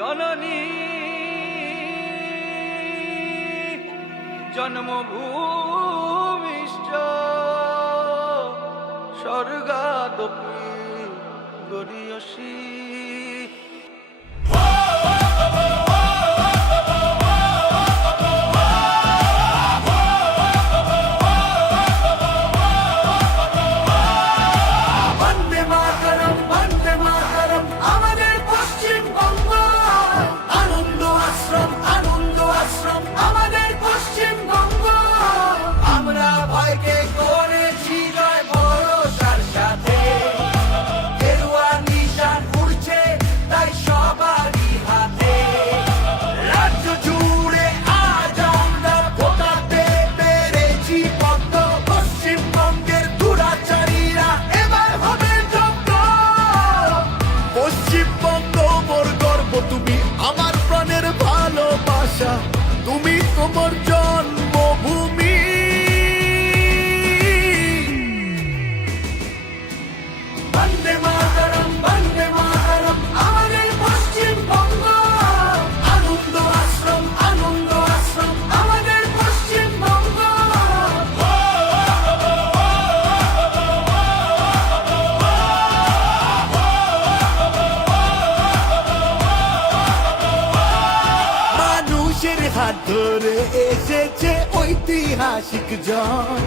জননী জন্মভূমিশ্চ স্বর্গাদপি গরীয়সী। তুমি তোমার জন্মভূমি, বন্দে মাতরম বন্দে মাতরম আমাদের পশ্চিমবঙ্গ। আনন্দ আশ্রম আমাদের পশ্চিমবঙ্গ। হাত ধরে এসেছে ঐতিহাসিক জন,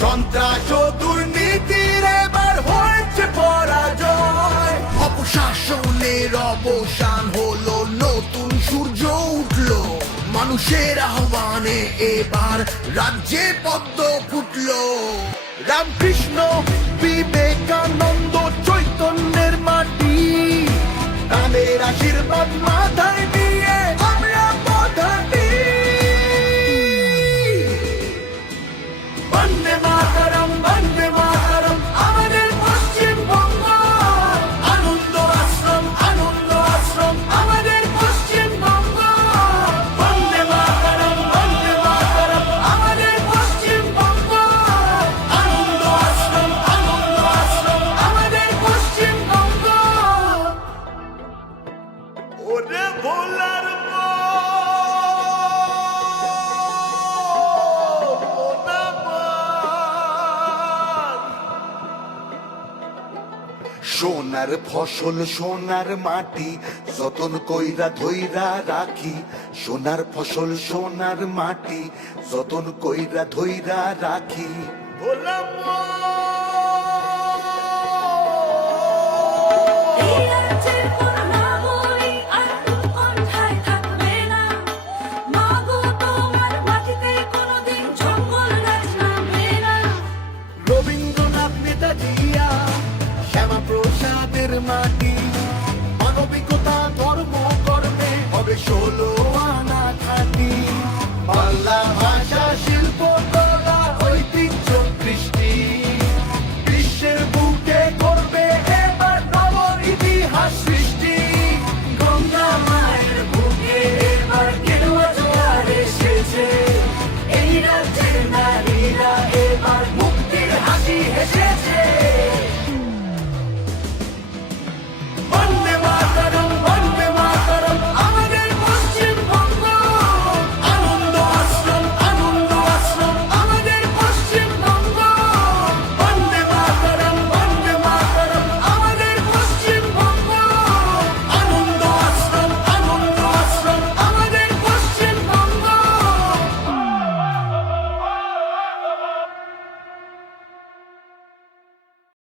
সন্ত্রাস ও দুর্নীতির এবার হয়েছে পরাজয়। অপশাসনের অবসান হলো, নতুন সূর্য উঠলো, মানুষের আহ্বানে এবার রাজ্যে পদ্ম ফুটলো। রামকৃষ্ণ বিবেকানন্দ চৈতন্যের মাটি, তাদের আশীর্বাদ মাথায় নিয়ে আমরা পদাটি। বন্দে মাতরম আমাদের পশ্চিমবঙ্গ। আনন্দ আশ্রম আমাদের পশ্চিমবঙ্গ। বন্দে মাতরম আমাদের পশ্চিমবঙ্গ। আনন্দ আশ্রম আমাদের পশ্চিমবঙ্গ। ওরে ভোলার সোনার ফসল সোনার মাটি, যতন কইরা ধইরা রাখি। সোনার ফসল সোনার মাটি, যতন কইরা ধইরা রাখি। ভোলা মাটি, মানবিকতা ধর্ম কর্মে হবে 16 আনা খাঁটি। বাংলা